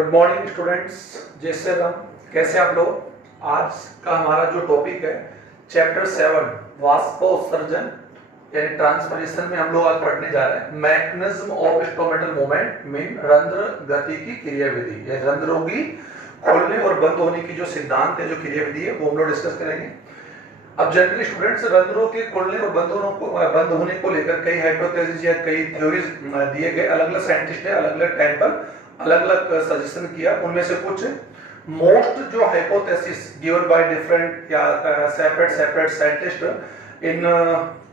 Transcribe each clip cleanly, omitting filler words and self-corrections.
Good morning students, जय श्री राम। कैसे आप लोग। आज का हमारा जो टॉपिक है चैप्टर 7 वाष्पोत्सर्जन यानी ट्रांसपरेशन में हम लोग आज पढ़ने जा रहे हैं mechanism of stomatal movement mean रंध्र गति की क्रियाविधि। या रंध्रों की खोलने और बंद होने की जो सिद्धांत है, जो क्रियाविधि है, वो हम लोग डिस्कस करेंगे। अब जनरली स्टूडेंट्स रंध्रों के खोलने और बंद होने को लेकर कई हाइपोथेसिस या कई थ्योरीज दिए गए। अलग अलग साइंटिस्ट ने अलग अलग टाइम पर अलग अलग सजेशन किया। उनमें से कुछ मोस्ट जो हाइपोथेसिस गिवन बाय डिफरेंट या separate scientist in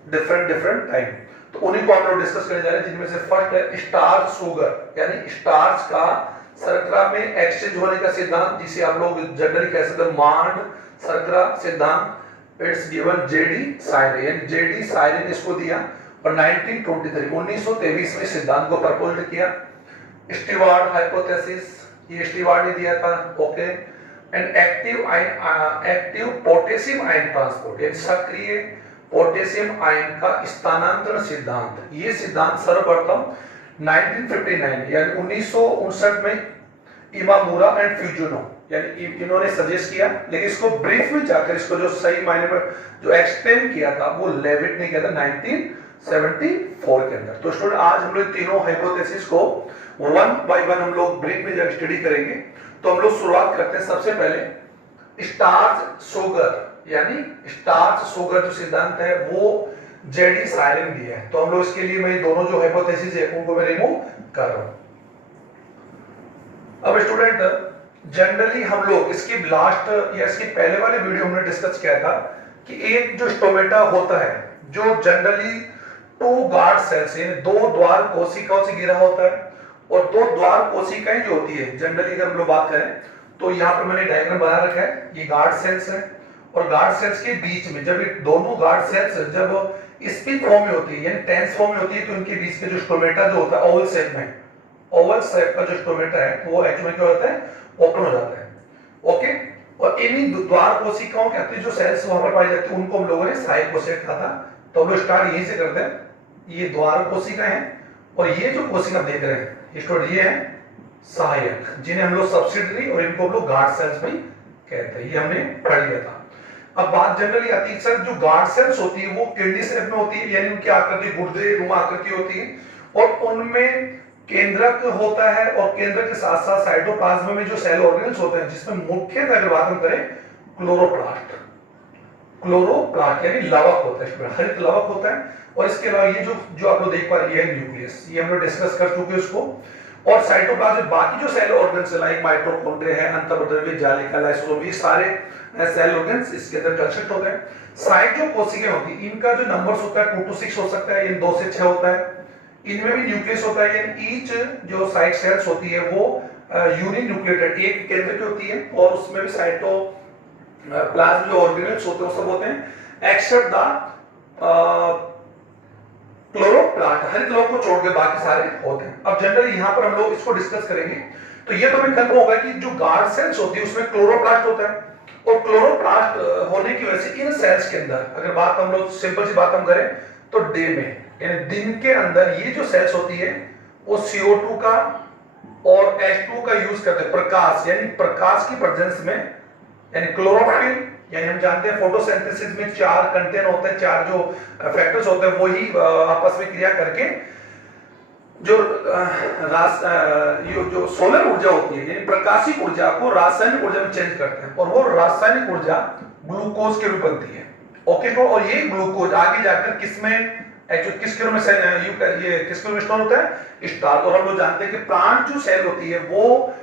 different time, तो उन्हीं को हम लोग डिस्कस करने जा रहे हैं। जिनमें से फर्स्ट है स्टार्च शुगर यानी स्टार्च का शर्करा में एक्सचेंज होने का सिद्धांत, जिसे आप लोग जनरली कह सकते हैं मांड शर्करा सिद्धांत। इट्स गिवन जेडी सायरे यानी जेडी सायरे ने इसको दिया और 1923 में सिद्धांत को प्रपोज किया। स्टीवार्ड हाइपोथेसिस, ये स्टीवार्ड ने दिया था। Okay, and active potassium ion transport यानी सक्रिय पोटेशियम आयन का स्थानांतरण सिद्धांत, ये सिद्धांत सर्वप्रथम 1959 यानी 1959 में इमामुरा एंड फ्यूजिनो यानी इन्होंने सजेस्ट किया। लेकिन इसको ब्रीफ में जाकर इसको जो सही मायने में जो एक्सप्लेन किया था वो लेविट ने किया था 1974 के अंदर। तो स्टूडेंट आज हम लोग तीनों हाइपोथेसिस को वन बाय वन हम लोग ब्रीफ में जब स्टडी करेंगे। तो हम लोग शुरुआत करते हैं सबसे पहले स्टार्च शुगर यानी स्टार्च शुगर जो सिद्धांत है वो जेडी सायरे दिया है। तो हम लोग इसके लिए मैं दोनों जो हाइपोथेसिस है उनको मैं रिमूव कर रहा हूं। अब स्टूडेंट जनरली हम लोग इसकी लास्ट या इसके पहले वाले वीडियो में डिस्कस किया था कि एक जो स्टोमेटा होता है जो जनरली टू गार्ड सेल्स यानी दो द्वार कोशिकाओं से घिरा होता है, और दो द्वार कोशिकाएं जो होती है जनरली अगर हम लोग बात करें तो यहाँ पर मैंने डायग्राम बना रखा है। ये गार्ड सेल्स है और गार्ड सेल्स के बीच में जब ये दोनों गार्ड सेल्स जब स्पिन फॉर्म में होती है यानी टेंस फॉर्म में होती है, तो इनके बीच में जो स्टोमेटा जो होता है ओवल शेप में, ओवल शेप का जो स्टोमेटा है वो एक्चुअली क्या होता है, ओपन हो जाता है। ओके, और इन्हीं द्वार कोशिकाओं के अंदर जो सेल्स वहां पर पाई जाती है उनको हम लोगों ने साइकोसेट कहा था। तो हम लोग स्टार्ट यहीं से करते हैं। ये द्वार कोशिकाएं हैं और ये जो कोशिका देख रहे हैं ये है सहायक, जिन्हें हम लोग सब्सिडरी और इनको हम लोग गार्ड सेल्स भी कहते हैं। ये हमने पढ़ लिया था। अब बात जनरली आती है सर जो गार्ड सेल्स होती है वो किडनी शेप में होती है यानी उनकी आकृति गुर्दे नुमा आकृति होती है, और उनमें केंद्रक होता है और केंद्रक के साथ साथ साइटोप्लाज्म में जो सेल ऑर्गेनल्स होते हैं जिसमें मुख्यतः अगर बात हम करें क्लोरोप्लास्ट यानी लवक होता है, हरित लवक होता है। और इसके अलावा ये जो आप लोग देख पा रहे हैं ये न्यूक्लियस, ये हम लोग डिस्कस कर चुके हैं उसको। और साइटोप्लाज्म में बाकी जो सेल ऑर्गन्स लाइक माइटोकॉन्ड्रिया है, अंतर्द्रव्य जालिका, लाइसोसोम, ये सारे सेल ऑर्गन्स इसके अंदर कंस्ट्रक्ट होते हैं। साइट जो कोशिकाएं होती है इनका जो नंबर्स होता है 2 to 6 हो सकता है, ये 2 से 6 होता है। इनमें भी न्यूक्लियस होता है यानी ईच जो साइट सेल्स होती है वो यूनिन्यूक्लिएटेड एक केंद्र की होती है, और उसमें भी साइटोप्लाज्म जो ऑर्गेनल्स होते हैं वो सब होते हैं एक्सेप्ट द क्लोरोप्लास्ट, हरित लवक को छोड़ के बाकी सारे होते हैं। अब जनरली यहाँ पर हम लोग इसको डिस्कस करेंगे। तो ये तो हमें कंफर्म होगा कि जो गार्ड सेल्स होती है उसमें क्लोरोप्लास्ट होता है, और क्लोरोप्लास्ट होने की वजह से इन सेल्स के अंदर अगर बात हम लोग सिंपल सी बात हम करें तो डे में यानी दिन के अंदर ये जो सेल्स होती है वो CO2 का और H2 का यूज करते हैं प्रकाश यानी प्रकाश की प्रेजेंस में, यानी क्लोरोफिल यानी हम जानते हैं फोटोसिंथेसिस में 4 कंटेंट होते हैं, 4 जो फैक्टर्स होते हैं वही आपस में क्रिया करके जो जो सोलर ऊर्जा होती है यानी प्रकाशिक ऊर्जा को रासायनिक ऊर्जा में चेंज करते हैं, और वो रासायनिक ऊर्जा ग्लूकोज के रूप बनती है। ओके, तो और ये ग्लूकोज आगे जाकर किसमें एक्चुअली किस किलो में ये किस किलो में स्टोर होता है, स्टार्च। और हम लोग जानते हैं कि प्लांट जो सेल होती है वो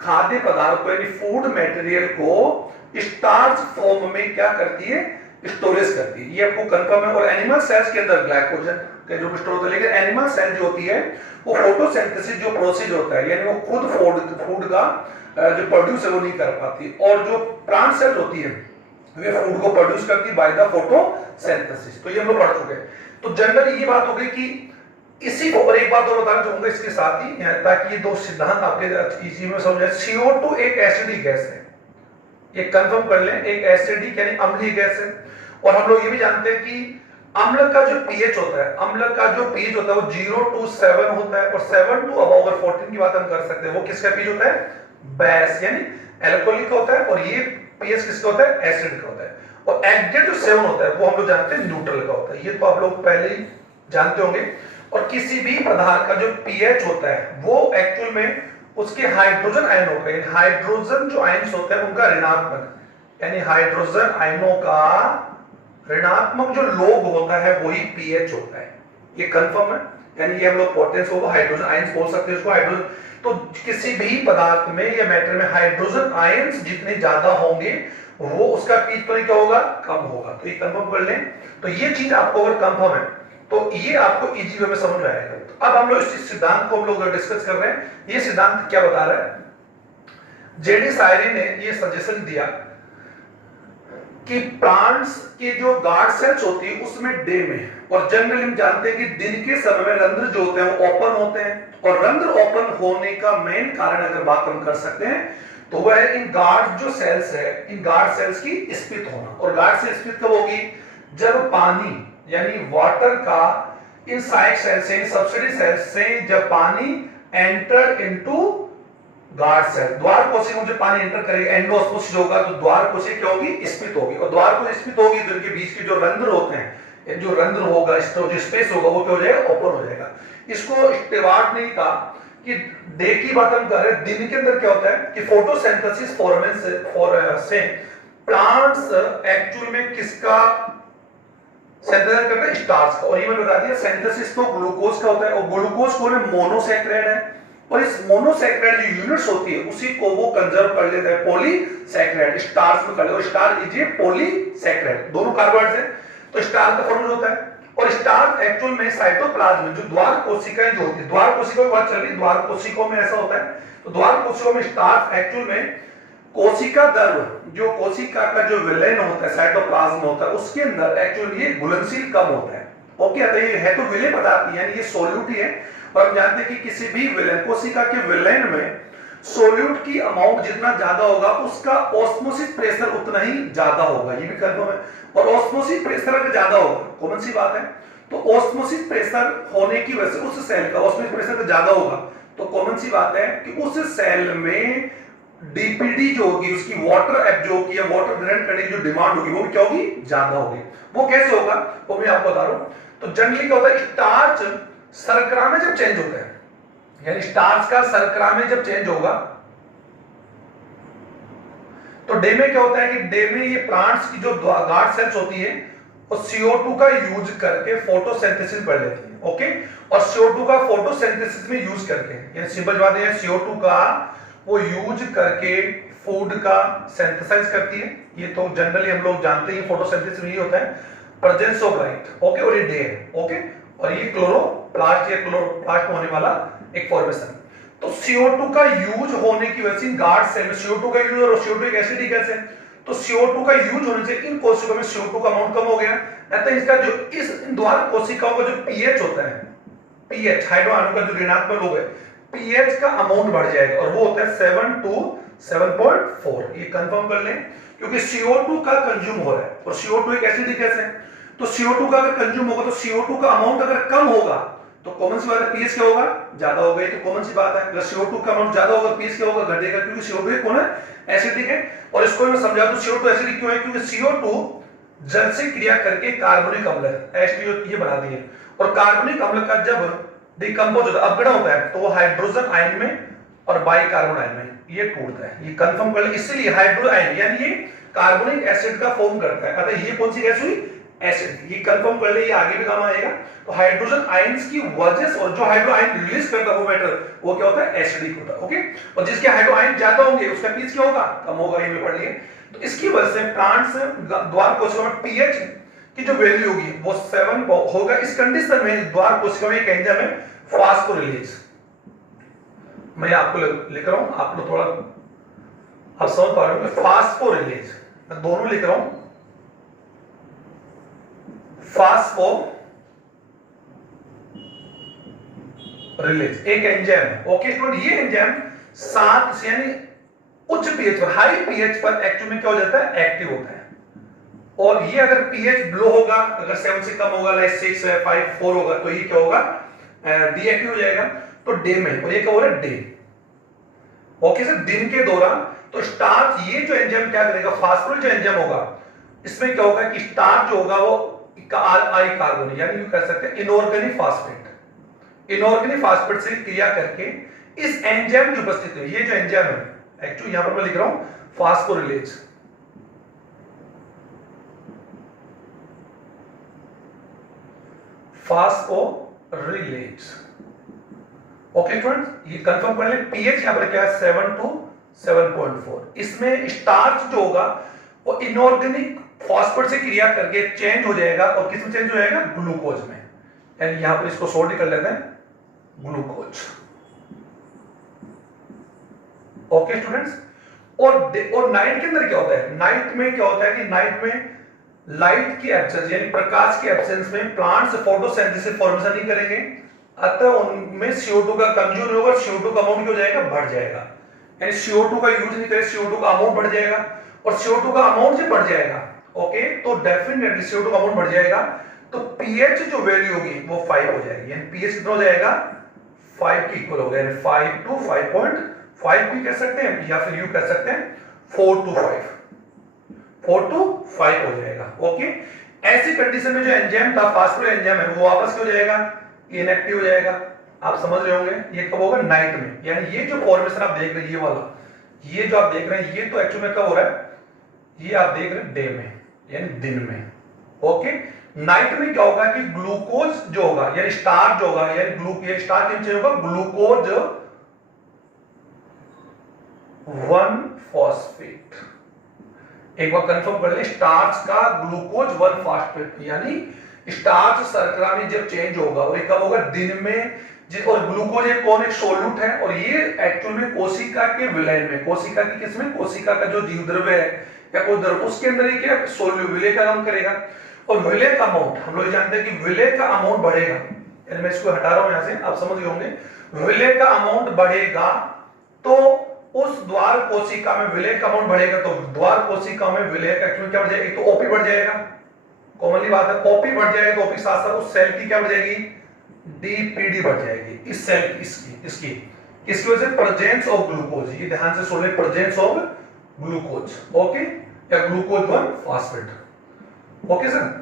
खाद्य पदार्थ को यानी फूड मटेरियल को स्टार्च फॉर्म में क्या करती है, स्टोरेज करती है। ये आपको कंफर्म है। और एनिमल सेल्स के अंदर ग्लाइकोजन का जो स्टोर होता है, लेकिन एनिमल सेल जो होती है वो फोटोसिंथेसिस जो प्रोसेस होता है यानी वो खुद फूड का जो प्रोड्यूस है वो नहीं कर पाती, और जो प्लांट सेल होती है वे फूड को प्रोड्यूस करती बाय द फोटोसिंथेसिस। तो ये हम लोग पढ़ चुके हैं। तो जनरली ये बात हो गई कि इसी को, और एक बात और बताना चाहूंगा इसके साथ ही ताकि ये दो सिद्धांत आपके इसी में समझ आए। CO2 एक एसिडिक गैस है, ये कंफर्म कर लें, एक एसिडिक यानी अम्लीय गैस है। और हम लोग ये भी जानते हैं कि अम्ल का जो pH होता है, अम्ल का जो pH होता है वो 0 to 7 होता है, और 7 to above 14 की बात हम कर सकते हैं। वो किसका pH होता है, बेस यानी एल्कोहलिक का होता है, और ये पीएच किसका होता है, एसिड का होता है। और एग्जेट जो 7 होता है वो हम लोग जानते हैं न्यूट्रल का होता है, ये तो आप लोग पहले ही जानते होंगे। और किसी भी पदार्थ का जो पीएच होता है वो एक्चुअल में उसके हाइड्रोजन आयन होता है, हाइड्रोजन जो आयन्स होते हैं उनका ऋणात्मक, यानी हाइड्रोजन आयनों का ऋणात्मक जो लोग होता है वही पीएच होता है। ये कंफर्म है, यानी ये हम लोग पोटेंस को हाइड्रोजन आयंस बोल सकते हैं इसको हाइड्रोजन। तो किसी भी पदार्थ में या मैटर में हाइड्रोजन आयंस जितने ज्यादा होंगे वो उसका पीएच तो क्या होगा, कम होगा। तो ये कंफर्म कर लें। तो ये चीज आपको अगर कंफर्म है तो ये आपको इजी वे में समझ में आएगा। तो अब हम लोग इस सिद्धांत को हम लोग डिस्कस कर रहे हैं। ये सिद्धांत क्या बता रहा है, जेडी सायरी ने ये सजेशन दिया कि प्लांट्स के जो गार्ड सेल्स होती है उसमें डे में, और जनरली हम जानते हैं कि दिन के समय में रंध्र जो होते हैं वो ओपन होते हैं, और रंध्र ओपन होने का मेन कारण अगर बात हम कर सकते हैं तो वह है इन गार्ड जो सेल्स है, इन गार्ड सेल्स की स्फीत होना। और गार्ड सेल स्फीत कब होगी, जब पानी यानी वाटर का इन साइड सेल से, सब्सिडी सेल से जब पानी एंटर इनटू गार्ड सेल, द्वार कोशिका में जब पानी एंटर करेगा एंडोस्मोसिस होगा तो द्वार कोशिका क्या होगी, स्फीत होगी। और द्वार को स्फीत होगी तो इनके बीच के जो रंध्र होते हैं, जो रंध्र होगा, जो स्पेस होगा वो क्या हो जाएगा, ओपन हो जाएगा। इसको स्टीवार्ट ने कहा कि डे की बात हम कर रहे हैं, दिन के अंदर क्या होता है कि फोटोसिंथेसिस फॉर्मेशन से प्लांट्स एक्चुअल में किसका सिंथेसिस करते हैं, स्टार्च का। और ये मैंने बता दिया सिंथेसिस तो ग्लूकोज का होता है, और ग्लूकोज को मोनोसैकेराइड है, और इस मोनोसैकेराइड जो यूनिट्स होती है उसी को वो कंजर्व कर लेता है पॉलीसैकेराइड, स्टार्च में कर लेता है। स्टार्च इज ए पॉलीसैकेराइड, दोनों कार्बोहाइड्रेट्स हैं, तो स्टार्च का फॉर्मूला होता है। और स्टार्च एक्चुअल में साइटोप्लाज्म में जो द्वार कोशिकाएं जो होती है, द्वार कोशिकाओं की बात चल रही, द्वार कोशिकाओं में ऐसा होता है, तो द्वार कोशिकाओं में स्टार्च एक्चुअल में कोशिका द्रव, जो कोशिका का जो विलेन होता है, साइटोप्लाज्म होता है, उसके अंदर एक्चुअली ये घुलनशील कम होता है। ओके, तो ये है तो विलेय पदार्थ, यानी ये सोल्यूट ही है। और हम जानते हैं कि किसी भी विलेन, कोशिका के विलेन में सोल्यूट की अमाउंट जितना ज्यादा होगा उसका ऑस्मोसिस प्रेशर उतना ही ज्यादा होगा, ये भी कंफर्म है। और ऑस्मोसिस प्रेशर अगर ज्यादा होगा, कॉमन सी बात है, तो ऑस्मोसिस प्रेशर होने की वजह से उस सेल का ऑस्मोसिस प्रेशर ज्यादा होगा, तो कॉमन सी बात है कि उस सेल में डीपीडी जो होगी, उसकी वाटर एब्जॉर्ब की या वाटर ग्रहण करने की जो डिमांड होगी वो भी क्या होगी, ज्यादा होगी। वो कैसे होगा वो मैं आपको बता रहा हूं। तो जनरली क्या होता है, स्टार्च शर्करा में जब चेंज होता है, यानी स्टार्च का शर्करा में जब चेंज होगा तो डे में क्या होता है कि डे में ये प्लांट्स की जो गार्ड सेल्स होती है वो CO2 का यूज करके फोटोसिंथेसिस कर लेती है। ओके, और CO2 का फोटोसिंथेसिस में यूज करके, यानी सिंपल बात है, CO2 का वो यूज करके फूड का सिंथेसाइज करती है। ये तो जनरली हम लोग जानते हैं फोटोसिंथेसिस में ये होता है प्रेजेंस ऑफ लाइट। ओके, और ये डे है। ओके, और ये क्लोरोप्लास्ट या क्लोरोप्लास्ट होने वाला एक फॉर्मेशन। तो CO2 का यूज होने की वजह से गार्ड सेल में CO2 का यूज, और CO2 एक एसिडिक गैस है, तो CO2 का यूज होने से इन कोशिकाओं में CO2 का अमाउंट कम हो गया। अतः इसका जो इस द्वारा कोशिकाओं का जो पीएच होता है, पीएच हाइड्रो आयनों का जो ऋणात्मक लोग है, पीएच का अमाउंट बढ़ जाएगा, और वो होता है 7 to 7.4। ये कंफर्म कर लें, क्योंकि CO2 का कंज्यूम हो रहा है, और CO2 एक एसिडिक गैस है, तो CO2 का अगर कंज्यूम होगा तो CO2 का अमाउंट अगर कम होगा तो कॉमन सी बात है पीएच क्या होगा, ज्यादा होगा। तो कॉमन सी बात है अगर CO2 का अमाउंट ज्यादा होगा पीएच क्या होगा, घटेगा, क्योंकि CO2 कौन है, एसिडिक है। और इसको मैं समझा दूं CO2 एसिडिक क्यों है, क्योंकि CO2 जल से क्रिया करके कार्बनिक अम्ल है, H2O ये बना दिए, और कार्बनिक अम्ल का जब डिकम्पोज होता है, अपघटन होता है, तो वो हाइड्रोजन आयन में और बाइकार्बोन आयन में ये टूटता है। ये कंफर्म कर ले, इसीलिए हाइड्रो आयन यानी ये कार्बनिक एसिड का फॉर्म करता है। अतः ये कौन सी गैस हुई, एसिड। ये कंफर्म कर ले, ये आगे भी काम आएगा। तो हाइड्रोजन आयंस की वजह से, और जो हाइड्रो आयन रिलीज करता है वो मैटर वो क्या होता है, एसिडिक होता है। ओके, और जिसके हाइड्रो आयन ज्यादा होंगे उसका पीएच क्या होगा, कम होगा, ये भी पढ़ लिए। तो इसकी वजह से प्लांट्स द्वार कोशिका में पीएच की जो वैल्यू होगी वो 7 होगा। इस कंडीशन में द्वार कोशिका में एक एंजाइम है फास्फोरिलेज, मैं आपको लिख रहा हूं, आप लोग थोड़ा आप समझ पा रहे हो, फास्फोरिलेज, मैं दोनों लिख रहा हूं, फास्फो रिलीज एक एंजाइम है। ओके स्टूडेंट, ये एंजाइम 7 यानी उच्च पीएच पर, हाई पीएच पर एक्चुअल में क्या हो जाता है, एक्टिव होता है। और ये अगर पीएच लो होगा, अगर 7 से कम होगा, लाइक 6 है, 5, 4 होगा, तो ये क्या होगा, डीएक्टिव हो जाएगा। तो डे में, और ये क्या हो रहा है, डे ओके सर, दिन के दौरान। तो स्टार्च, ये जो एंजाइम क्या करेगा, फास्फोरिल जो एंजाइम होगा इसमें क्या होगा कि स्टार्च जो होगा वो आई कार्बोनिक, यानी यू कह सकते हैं इनऑर्गेनिक फास्फेट, इनऑर्गेनिक फास्फेट से क्रिया करके इस एंजाइम की उपस्थिति में, ये जो एंजाइम है एक्चुअली यहां पर मैं लिख रहा हूं फास्फोरिलेज, फास्फोरिलेज। ओके स्टूडेंट्स, ये कंफर्म कर लें। पीएच यहां पर क्या है 7 to 7.4। इसमें स्टार्च जो होगा वो इनऑर्गेनिक फॉस्फेट से क्रिया करके चेंज हो जाएगा, और किस में चेंज हो जाएगा, ग्लूकोज में। यानी यहां पर इसको सॉर्ट कर लेते हैं, ग्लूकोज। ओके स्टूडेंट्स, और नाइट के अंदर क्या होता है, नाइट में क्या होता है कि नाइट में लाइट की एब्सेंस यानी प्रकाश की एब्सेंस में प्लांट्स फोटोसिंथेसिस फॉर्मेशन नहीं करेंगे, अतः उनमें CO2 का कंज्यूम होगा, CO2 का अमाउंट क्या हो जाएगा, बढ़ जाएगा। यानी CO2 का यूज नहीं करें, CO2 का अमाउंट बढ़ जाएगा, और CO2 का अमाउंट जब बढ़ जाएगा, ओके, तो डेफिनेटली CO2 का अमाउंट बढ़ जाएगा, तो पीएच जो वैल्यू होगी वो 5 हो जाएगी। यानी पीएच कितना हो जाएगा, 5 के इक्वल हो गया, यानी 5 to 5.5 भी कह सकते हैं, या फिर यू कह सकते हैं 4 to 5, 4 to 5 हो जाएगा। ओके, ऐसी कंडीशन में जो एंजाइम था, फास्फोरिल एंजाइम है, वो वापस क्यों हो जाएगा, इनएक्टिव हो जाएगा। आप समझ रहे होंगे, ये कब होगा, नाइट में। यानी ये जो फॉर्मेशन आप देख रहे हैं, ये वाला, ये जो आप देख रहे हैं, ये तो एक्चुअली में कब हो रहा है, ये आप देख रहे हैं डे में, यानी दिन में। ओके, नाइट में क्या होगा कि ग्लूकोज जो होगा, यानी स्टार्च जो होगा, यानी स्टार्च क्या होगा, ग्लूकोज 1 फॉस्फेट। एक बार कंफर्म कर ले, स्टार्च का ग्लूकोज 1 फॉस्फेट, यानी स्टार्च शर्करा में जब चेंज होगा, और ये कब होगा, दिन में। और ग्लूकोज एक कौन, एक सोल्यूट है, और ये एक्चुअल में कोशिका के विलयन में, कोशिका की किसमें, कोशिका का जो जीव द्रव्य है या कोई द्रव्य, उसके अंदर ये क्या सोल्यू विलय का काम करेगा। और विलय का अमाउंट हम लोग जानते हैं कि विलय का अमाउंट बढ़ेगा, यानी मैं इसको हटा रहा हूं यहां से, आप समझ गए होंगे। विलय का अमाउंट बढ़ेगा तो उस द्वार कोशिका में विलय का अमाउंट बढ़ेगा, तो द्वार कोशिका में विलय का एक्चुअली क्या बढ़ जाएगा, एक तो ओपी बढ़ जाएगा, कॉमनली बात है, ओपी बढ़ जाएगा, तो ओपी साथ साथ उस सेल की क्या बढ़ जाएगी, डीपीडी बढ़ जाएगी, इस सेल इसकी किसकी वजह से, प्रेजेंस ऑफ ग्लूकोज। ये ध्यान से सुन ले, प्रेजेंस ऑफ ग्लूकोज, ओके, या ग्लूकोज 1 फॉस्फेट। ओके सर,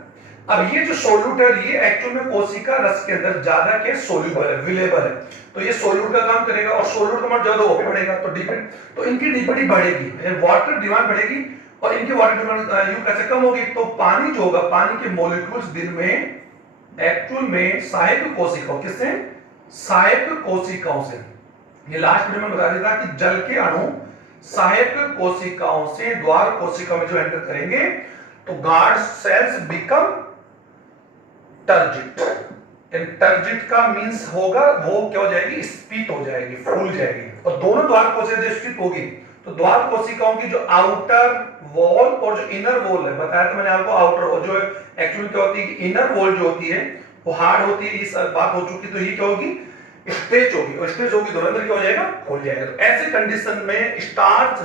अब ये जो सोल्यूट है, ये एक्चुअल में कोशिका रस के अंदर ज्यादा के सोल्यूबल है, विलेबल है, तो ये सोल्यूट का काम करेगा, और सोल्यूट का अमाउंट ज्यादा ओपी बढ़ेगा, तो डीपीडी, तो इनकी डीपीडी बढ़ेगी, वाटर डिमांड बढ़ेगी, और इनकी वाटर डिमांड यूं कैसे कम होगी, तो पानी जो होगा, पानी के मॉलिक्यूल्स दिन में एक्चुअल में सहायक कोशिकाओं, किससे, सहायक कोशिकाओं से। ये लास्ट में मैं बता देता कि जल के अणु सहायक कोशिकाओं से द्वार कोशिका में जो एंटर करेंगे, तो guard cells become turgid. Turgid का मींस होगा वो क्या हो जाएगी, स्पीट हो जाएगी, फूल जाएगी, और दोनों द्वार कोशिका जो स्पीट होगी, तो द्वार कोशिकाओं की जो आउटर वॉल और जो इनर वॉल है, बताया था मैंने आपको, आउटर और जो एक्चुअली क्या होती है, इनर वॉल जो होती है वो हार्ड होती है, इस बात हो चुकी, तो ये क्या होगी, स्ट्रेच होगी, और स्ट्रेच होगी तो अंदर क्या हो जाएगा, खुल जाएगा। तो ऐसे कंडीशन में स्टार्च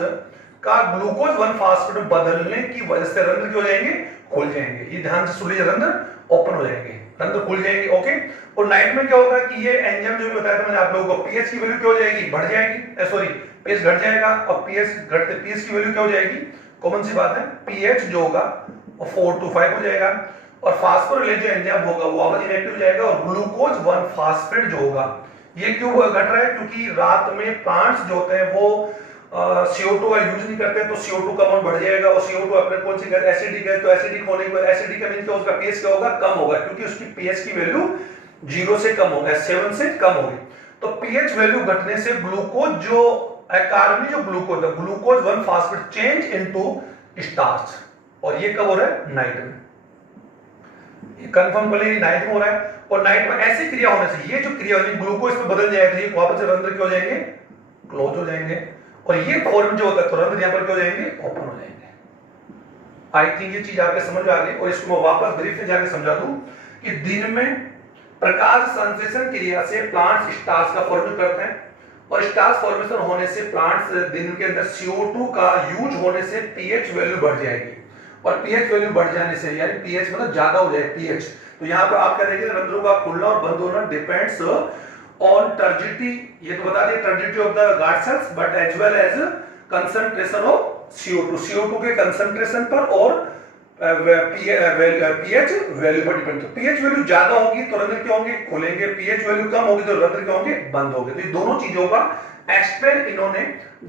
का ग्लूकोज 1 फॉस्फेट बदलने की वजह से रंध्र क्या हो जाएंगे, खुल जाएंगे। ये ध्यान से सुनिए, रंध्र ओपन हो जाएंगे, रंध्र खुल जाएंगे। ओके, और नाइट में क्या होगा कि ये एंजाइम जो भी बताया था मैंने आप लोगों को, पीएच की वैल्यू क्या हो जाएगी, बढ़ जाएगी, सॉरी पीएच घट जाएगा, और पीएच घटते पीएच की वैल्यू क्या हो जाएगी, कॉमन सी बात है, पीएच जो होगा वो 4 to 5 हो जाएगा, और फास्फोरिलेज जो एंजाइम होगा वो आवाज इनएक्टिव हो जाएगा, और ग्लूकोज 1 फॉस्फेट जो होगा, ये क्यों घट रहा है, क्योंकि रात में प्लांट्स जो होते हैं वो CO2 का यूज नहीं करते, तो CO2 का अमाउंट बढ़ जाएगा, और CO2 अपने कौन सी गैस, एसिडिक है, तो एसिडिक होने के एसिडिक का मींस क्या, उसका पीएच क्या होगा, कम होगा, क्योंकि उसकी पीएच की वैल्यू 0 से कम होगा, 7 से कम होगी, तो पीएच वैल्यू घटने से ग्लूकोज जो अकार्बनिक जो ग्लूकोज है, glucose 1 phosphate change into starch, और ये कब हो रहा है, नाइट में। ये कंफर्म कर लीजिए, नाइट में हो रहा है, और नाइट में ऐसी क्रिया होने से ये जो क्रिया होगी, ग्लूकोज पे बदल जाएगा, ये वापस से रंध्र क्या हो जाएंगे, क्लोज हो जाएंगे, और ये फॉर्म जो होता है तो रंध्र यहां पर क्या हो जाएंगे, ओपन हो जाएंगे। आई थिंक ये चीज आपके समझ में आ गई, और इसको मैं वापस ब्रीफ में जाके समझा दूं कि दिन में प्रकाश संश्लेषण क्रिया से प्लांट्स स्टार्च का फॉर्मेशन करते हैं, और स्टार्च फॉर्मेशन होने से प्लांट्स दिन के अंदर CO2 का यूज होने से पीएच वैल्यू बढ़ जाएगी, और पीएच वैल्यू बढ़ जाने से यानी पीएच मतलब ज्यादा हो जाए पीएच, तो यहां पर आप क्या देखिए, रंध्रों का खुलना और बंद होना डिपेंड्स ऑन टर्जिटी, ये तो बता दिए turgidity of the guard cells, but as well as concentration of CO2, CO2 के कंसंट्रेशन पर और पीएच वैल्यू पर डिपेंड। तो पीएच वैल्यू ज्यादा होगी तो रंध्र क्या होंगे, खुलेंगे, पीएच वैल्यू कम होगी तो रंध्र क्या होंगे, बंद होंगे। तो ये दोनों चीजों का एक्सप्लेन इन्होंने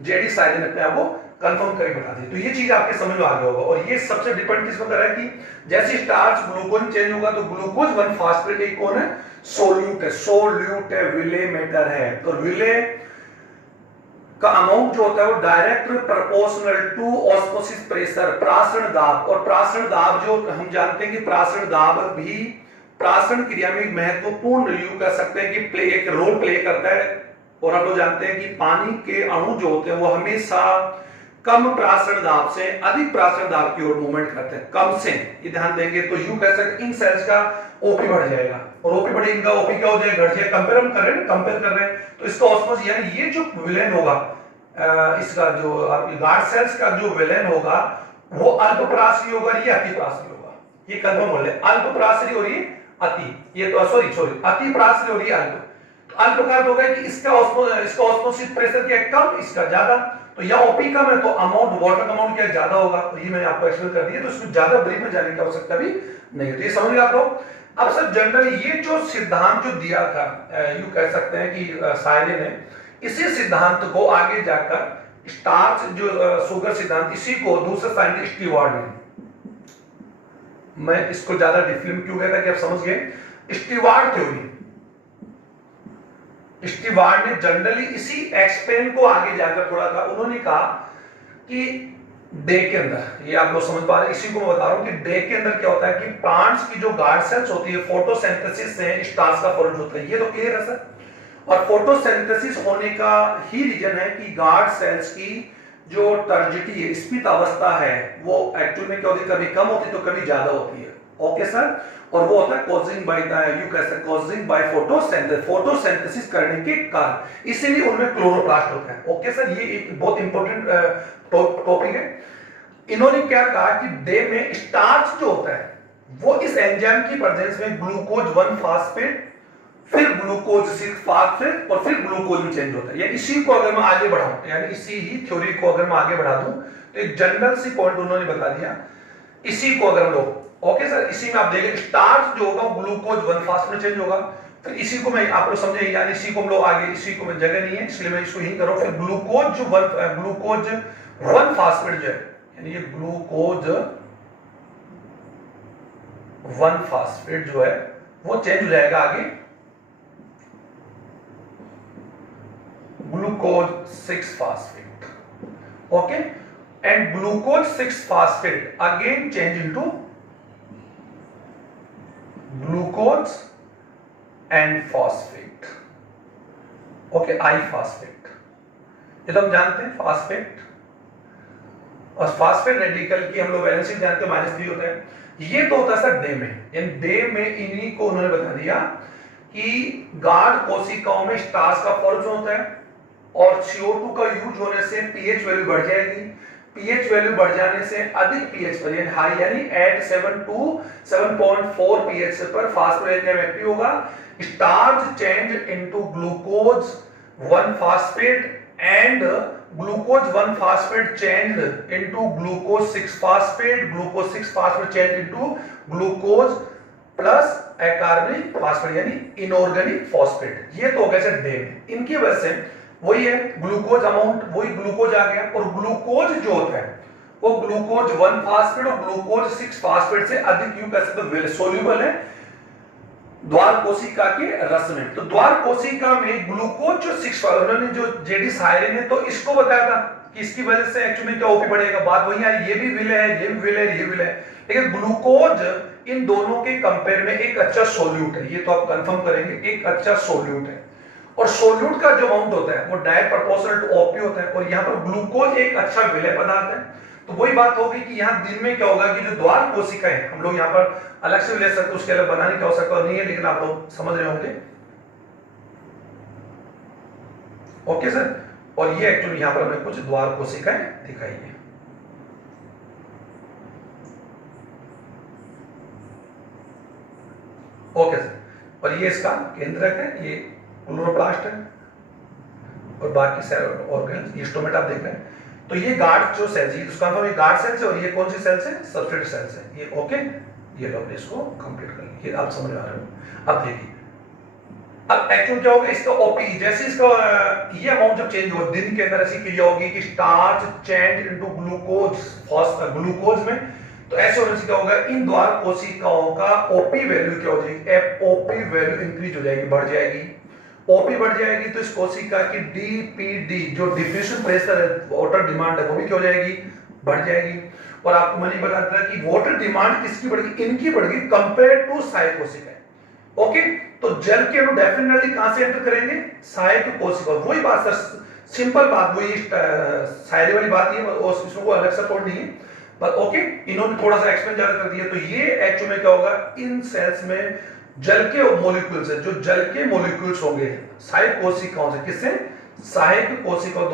जेडी साइलेन अपने आप को कंफर्म करके बता दी। तो ये चीज आपके समझ में आ गया होगा। और ये सबसे डिपेंड किस पर कर रहा है कि जैसे स्टार्च ग्लूकोज चेंज होगा तो ग्लूकोज 1 फास्फेट एक कौन है, सोल्यूट है, सोल्यूट है, विले मेटर है। तो विले का अमाउंट जो होता है वो direct proportional to osmosis pressure, प्रासरण दाब। और प्रासरण दाब जो हम जानते हैं कि प्रासरण दाब भी प्रासरण क्रिया में महत्वपूर्ण यू कह सकते हैं कि एक रोल प्ले करता है। और हम लोग जानते हैं कि पानी के अणु जो होते हैं वो हमेशा कम प्रासरण दाब से अधिक प्रासरण दाब की ओर मूवमेंट करते हैं, कम से, ये ध्यान देंगे तो यू कह सकते इन सेल्स का ओपी बढ़ जाएगा और ओपी बढ़े इनका ओपी क्या हो जाएगा, घट जाएगा। कंपेयर हम कर रहे हैं, कंपेयर कर रहे हैं, तो इसका ऑस्मोसिस यानी ये जो विलेन होगा इसका जो गार्ड सेल्स का जो विलेन होगा वो अल्पप्रासरी होगा, ये अतिप्रासरी होगा। ये कंफर्म बोल ले, अल्पप्रासरी और ये अति, ये तो सॉरी अतिप्रासरी और ये अल्प। तो अल्प का अर्थ होगा कि इसका ऑस्मोसिस प्रेशर क्या कम, इसका ज्यादा। तो या ओपी कम है तो अमाउंट वाटर का अमाउंट क्या ज्यादा होगा। तो ये मैंने आपको एक्सप्लेन कर दिया, तो इसमें ज्यादा ब्रीफ में जाने की आवश्यकता भी नहीं होती। ये समझ गए आप लोग। अब सर जनरली ये जो सिद्धांत जो दिया था, यू कह सकते हैं कि सायले ने इसी सिद्धांत को आगे जाकर स्टार्च जो शुगर सिद्धांत, इसी को दूसरे साइंटिस्ट स्टीवार्ड ने, मैं इसको ज्यादा डिफिल्म क्यों कहता कि आप समझ गए, स्टीवार्ड थ्योरी, स्टीवार्ड ने जनरली इसी एक्सपेन को आगे जाकर थोड़ा सा उन्होंने कहा कि डे के अंदर, ये आप लोग समझ पा रहे हैं, इसी को मैं बता रहा हूं कि डे के अंदर क्या होता है कि प्लांट्स की जो गार्ड सेल्स होती है फोटोसिंथेसिस से स्टार्च का फॉर्मेशन होता है। ये तो क्लियर है सर। और फोटोसिंथेसिस होने का ही रीजन है कि गार्ड सेल्स की जो टर्जिटी है, स्फीत अवस्था है, वो एक्चुअली में क्या होती है, कभी कम होती है तो कभी ज्यादा होती है। Okay sir. और वो होता है कॉजिंग बाय द यू कैसे कॉजिंग बाय फोटोसिंथेसिस, फोटोसिंथेसिस करने के कारण, इसीलिए उनमें क्लोरोप्लास्ट होता है। ओके सर, ये एक बहुत इंपॉर्टेंट टॉपिक है। इन्होंने क्या कहा कि डे में स्टार्च जो होता है वो इस एंजाइम की प्रेजेंस में ग्लूकोज 1 फास्फेट, फिर ग्लूकोज 6 फास्फेट और फिर ग्लूकोज में चेंज होता है। यानी इसी को अगर मैं आगे बढ़ाऊं, यानी इसी ही थ्योरी को अगर मैं आगे बढ़ा दूं तो एक जनरल सी पॉइंट उन्होंने बता दिया। इसी को अगर हम लोग, ओके सर, इसी में आप देखें स्टार्च जो होगा ग्लूकोज 1 फास्फेट में चेंज होगा। फिर इसी को मैं आप लोग समझे, यानी इसी को हम लोग आगे, इसी को मैं जगह नहीं है इसलिए मैं इसको यही करूं। फिर ग्लूकोज 1 फास्फेट जो है, यानी ये ग्लूकोज 1 फास्फेट जो है वो चेंज हो जाएगा आगे glucose 6 phosphate. Okay, and glucose 6 phosphate again change into glucose and phosphate. Okay, I phosphate, ये तो हम जानते हैं फास्फेट। और फास्फेट रेडिकल की हम लोग वैलेंसी जानते हैं -3 होता है। ये तो होता है सर डे में, यानी डे में इन्हीं को उन्होंने बता दिया कि गार्ड कोशिकाओं में स्टार्च का फॉर्मेशन होता है और CO2 का यूज होने से पीएच वैल्यू बढ़ जाएगी। पीएच वैल्यू बढ़ जाने से अधिक पीएच पर, यानी हाई, यानी एट 7 to 7.4 पीएच पर फास्फेट एंजाइम एक्टिव होगा। Starch change into glucose 1 phosphate and glucose 1 phosphate changed into glucose 6 phosphate, glucose 6 phosphate changed into glucose plus अकार्बनिक फास्फेट यानी इनऑर्गेनिक फॉस्फेट। ये तो हो गया सर डे में। इनकी वजह से वही है ग्लूकोज अमाउंट, वही ग्लूकोज आ गया। और ग्लूकोज जो होता है वो ग्लूकोज 1 फास्फेट और ग्लूकोज 6 फास्फेट से अधिक यूं कह सकते हैं सोल्यूबल है द्वार कोशिका के रस में। तो द्वार कोशिका में ग्लूकोज जो 6, उन्होंने जो जेडी सायले ने तो इसको बताया था कि इसकी वजह से एक्चुअली क्या ओपी बढ़ेगा, बात वही आई, ये भी विलय है, ये भी विलय है, ये विलय है। लेकिन ग्लूकोज इन दोनों के कंपेयर में एक अच्छा सोल्यूट है, ये तो आप कंफर्म करेंगे, एक अच्छा सोल्यूट है। और सोल्यूट का जो अमाउंट होता है वो डायरेक्ट प्रोपोर्शनल टू ओपी होता है। और यहाँ पर ग्लूकोज एक अच्छा विलय पदार्थ है। तो वही बात होगी कि यहाँ दिन में क्या होगा कि जो द्वार कोशिकाएं, हम लोग यहाँ पर अलग से ले सकते, उसके अलग बनाने की आवश्यकता नहीं है, लेकिन आप लोग समझ रहे होंगे। Okay sir. और ये एक्चुअली यहाँ पर हमने कुछ द्वार कोशिकाएं दिखाई है। Okay sir. और ये इसका केंद्रक है, ये क्लोरोप्लास्ट है और बाकी सेल ऑर्गेन, ये स्टोमेटा आप देख रहे हैं। तो ये गार्ड जो सेल्स है उसका मतलब ये गार्ड सेल्स है और ये कौन सी सेल्स है, सब्सट्रेट सेल्स है ये। ओके, ये लो इसको कंप्लीट कर लीजिए, आप समझ में आ रहे हो। अब देखिए अब एक्चुअल क्या होगा इसका ओपी, जैसे इसका ये अमाउंट जब चेंज होगा दिन के अंदर ऐसी क्रिया होगी कि starch change into glucose glucose में, तो ऐसे होने से क्या होगा इन द्वार कोशिकाओं का ओपी वैल्यू क्या हो जाएगी, ओपी वैल्यू इंक्रीज हो जाएगी, बढ़ जाएगी। ओपी बढ़ जाएगी तो इस कोशिका की डीपीडी जो डिफ्यूजन प्रेशर है, वाटर डिमांड है, वो भी क्या हो जाएगी, बढ़ जाएगी। और आपको मैंने बताया था कि वाटर डिमांड किसकी बढ़ेगी, इनकी बढ़ेगी कंपेयर टू सहायक कोशिका। ओके, तो जल के हम डेफिनेटली कहां से एंटर करेंगे, सहायक कोशिका। वही बात सर, सिंपल बात, वही शायरी वाली बात ही है और इसमें कोई अलग सा कोड नहीं है, पर ओके इन्होंने थोड़ा सा एक्सप्लेन ज्यादा कर दिया। तो ये एक्चुअली में क्या होगा, इन सेल्स में जल के मॉलिक्यूल्स है, जो जल के मॉलिक्यूल्स होंगे सहायक कोशिकाओं से, किससे, सहायक कोशिकाओं,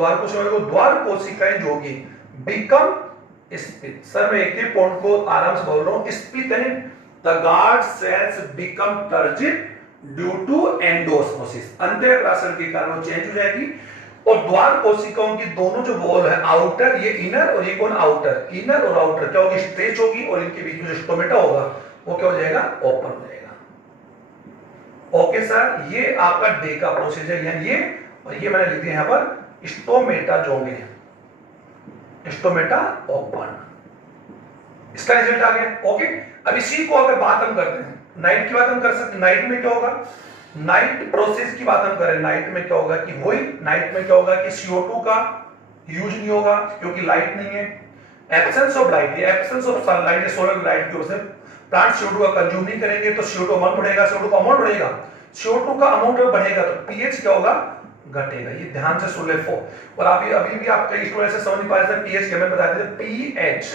द्वार कोशिकाएं जो होगी बिकम स्पीत। सर मैं एक ही पॉइंट को आराम से बोल रहा हूं, स्पीत यानी the guard cells become turgid due to endosmosis, अंतःप्राशन के कारण चेंज हो जाएगी। और द्वार कोशिकाओं की दोनों जो वॉल है, आउटर ये इनर और ये कौन आउटर, इनर और आउटर क्या होगी, स्ट्रेच होगी और इनके बीच में जो स्टोमेटा होगा वो क्या हो जाएगा, ओपन हो जाएगा। ओके सर, ये आपका डे का प्रोसेस है, यानी ये और ये मैंने लिख दिया यहां पर स्टोमेटा जो होंगे, स्टोमेटा ओपन, इसका रिजल्ट आ गया। ओके, अब इसी को अगर बात हम करते हैं नाइट की बात हम कर सकते हैं, नाइट में क्या होगा, नाइट प्रोसेस की बात हम करें, नाइट में क्या होगा कि वही नाइट में क्या होगा कि CO2 का यूज नहीं होगा क्योंकि लाइट नहीं है, एब्सेंस ऑफ लाइट, ये absence of sunlight, solar light की वजह से प्लांट CO2 का कंज्यूम नहीं करेंगे तो CO2 अमाउंट बढ़ेगा, CO2 का अमाउंट बढ़ेगा, CO2 का अमाउंट बढ़ेगा तो pH क्या होगा, घटेगा। ये ध्यान से सुन ले। और अभी भी आप कई स्टूडेंट से समझ नहीं पाए थे pH के, मैं बता देता pH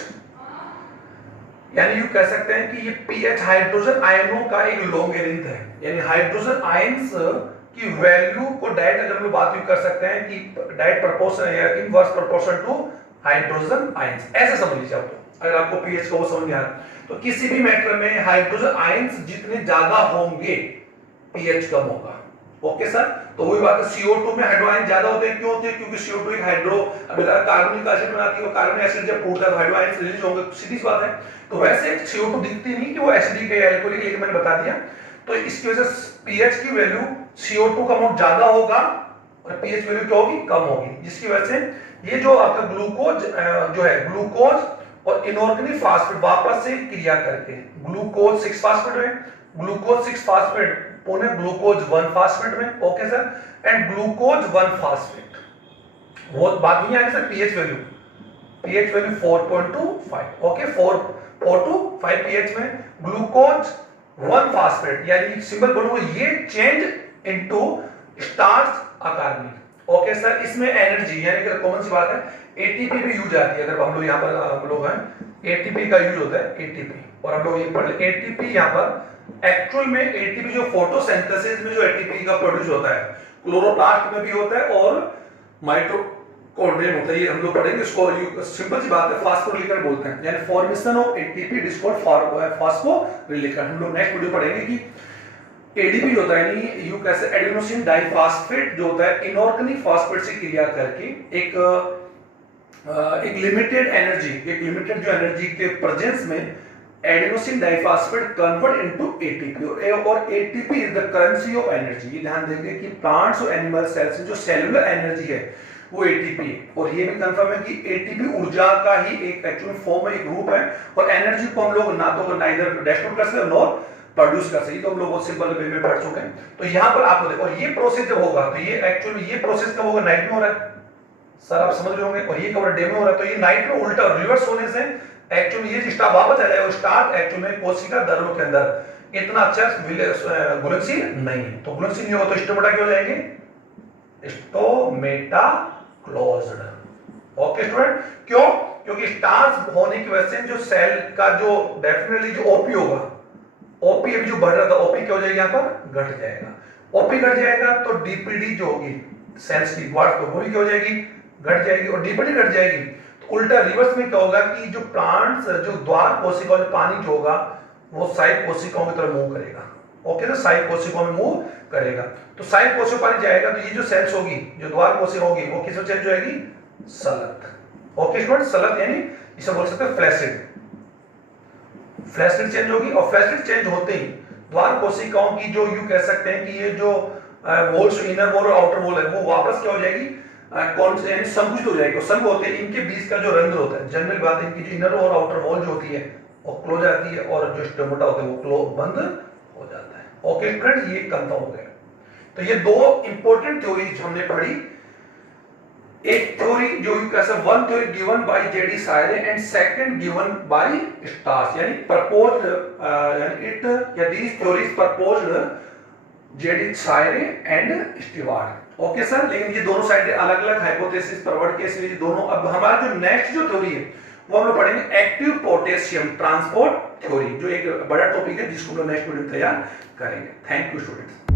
यानी यू कह सकते हैं कि ये pH हाइड्रोजन आयनों का एक लॉगरिथम है, यानी हाइड्रोजन आयंस की वैल्यू को डायरेक्ट अगर हम लोग बात कर सकते हैं कि डायरेक्ट प्रोपोर्शन या inverse proportion to hydrogen ions, ऐसे समझ लीजिए आप। तो अगर आपको pH को वो समझ में आ रहा तो किसी भी मैटर में हाइड्रोजन आयंस जितने ज्यादा होंगे pH कम होगा। ओके सर, तो वही बात है, CO2 में हाइड्रो आयन ज्यादा होते हैं, क्यों होते हैं, क्योंकि CO2 एक हाइड्रो कार्बनिक एसिड बनाती है, कार्बनिक एसिड जब टूटता है हाइड्रो आयन रिलीज होंगे, सीधी सी बात है। तो वैसे CO2 दिखती नहीं कि वो एसिडिक है एल्कोहलिक, लेकिन मैंने बता दिया। तो इसकी वजह से pH की वैल्यू CO2 का अमाउंट ज्यादा होगा और pH वैल्यू क्या होगी, कम होगी, जिसकी वजह से ये जो आपका ग्लूकोज जो है, ग्लूकोज और इनऑर्गेनिक फास्फेट वापस से क्रिया करके ग्लूकोज 6 फास्फेट में, ग्लूकोज 6 फास्फेट पुनः ग्लूकोज 1 फास्फेट में। Okay sir, and glucose 1 phosphate, वो बात नहीं आएगी sir, pH value 4.25, okay 4 to 5 pH में ग्लूकोज 1 फास्फेट, यानी सिंबल बोलूंगा ये चेंज इनटू स्टार्च अकार्बनिक। ओके सर, इसमें एनर्जी यानी कि कॉमन सी बात है एटीपी भी यूज आती है। अगर हम लोग यहाँ पर हम लोग हैं एटीपी का यूज होता है, एटीपी, और हम लोग ये पढ़ ले एटीपी, यहाँ पर एक्चुअल में एटीपी जो फोटोसिंथेसिस में जो एटीपी का प्रोड्यूस होता है, क्लोरोप्लास्ट में भी होता है और माइटोकॉन्ड्रिया होता है, ये हम लोग पढ़ेंगे इसको। सिंपल सी बात है, फास्फोरिलीकरण बोलते हैं, यानी formation of ATP it is called फास्फोरिलीकरण। हम लोग नेक्स्ट वीडियो पढ़ेंगे कि एडीपी होता है, यानी यू कैसे एडेनोसिन डाइफॉस्फेट जो होता है इनऑर्गेनिक फास्फेट से क्रिया करके एक लिमिटेड एनर्जी, एक लिमिटेड जो एनर्जी के प्रेजेंस में adenosine diphosphate convert into ATP, और ATP is the currency of energy. ये ध्यान देंगे कि प्लांट्स और एनिमल सेल्स में जो सेलुलर एनर्जी है वो एटीपी है, और ये भी कंफर्म है कि एटीपी ऊर्जा का ही एक एक्चुअल फॉर्म है, एक रूप है, और एनर्जी को हम लोग ना तो नाइदर डिस्ट्रीब्यूट कर सकते नॉर प्रोड्यूस कर सकते, तो हम लोग बहुत सिंपल वे में पढ़ चुके हैं। तो यहाँ पर आपको देखो, और ये प्रोसेस जब होगा तो ये एक्चुअली ये प्रोसेस कब होगा, नाइट में हो रहा है सर, आप समझ रहे होंगे, और ये कब डे में हो रहा है, तो ये नाइट में उल्टा रिवर्स होने से एक्चुअली ये स्टार वापस आ जाएगा, और स्टार एक्चुअली में कोशिका दर्रों के अंदर इतना अच्छा घुलनशील नहीं है, तो घुलनशील नहीं होगा तो स्टोमेटा क्यों हो जाएंगे, स्टोमेटा क्लोज्ड। ओके स्टूडेंट, क्यों, क्योंकि स्टार्च होने की वजह से जो सेल का जो डेफिनेटली जो ओपी होगा, ओपी अभी जो बढ़ रहा था, ओपी क्या हो जाएगा, यहाँ पर घट जाएगा, ओपी घट जाएगा तो डीपीडी जो होगी सेल्स की वाट, तो वो भी क्या हो जाएगी, घट जाएगी, और डीपीडी घट जाएगी तो उल्टा रिवर्स में क्या होगा कि जो प्लांट्स जो द्वार कोशिका जो पानी जो होगा वो साइड कोशिकाओं की तरफ मूव करेगा। ओके, तो साई कोशिकाओं में मूव करेगा। तो साई कोशिका पर जाएगा तो ये जो सेल्स होगी, जो द्वार कोशिका होगी, वो किस में चेंज हो जाएगी? सलत। ओके स्टूडेंट, सलत यानी इसे बोल सकते हैं फ्लैसिड। फ्लैसिड चेंज होगी, और फ्लैसिड चेंज होते ही द्वार कोशिकाओं की जो यू कह सकते हैं कि ये जो वॉल्स, इनर वॉल और आउटर वॉल है, वो वापस क्या हो जाएगी? कौन से यानी संकुचित हो जाएगी। संघ होते हैं इनके बीच का जो रंध्र होता है, जनरल बात है, इनकी जो इनर और आउटर वॉल जो होती है वो क्लोज आती है, और जो स्टोमेटा होता है वो क्लोज बंद हो जाता है। ओके फ्रेंड्स, ये कंफर्म हो गया। तो ये दो इंपॉर्टेंट थ्योरीज हमने पढ़ी। एक थ्योरी जो कैसे, one theory given by JD Sayre and second given by stars, यानी प्रपोज्ड यानी इट या these theories proposed JD Sayre and Stewart. Okay sir, लेकिन ये दोनों साइड अलग अलग हाइपोथेसिस प्रवर्ट के, इसलिए दोनों। अब हमारा जो नेक्स्ट जो थ्योरी है वो हम लोग पढ़ेंगे एक्टिव पोटेशियम ट्रांसपोर्ट थ्योरी, जो एक बड़ा टॉपिक है जिसको हम नेक्स्ट वीडियो में तैयार करेंगे। Thank you students.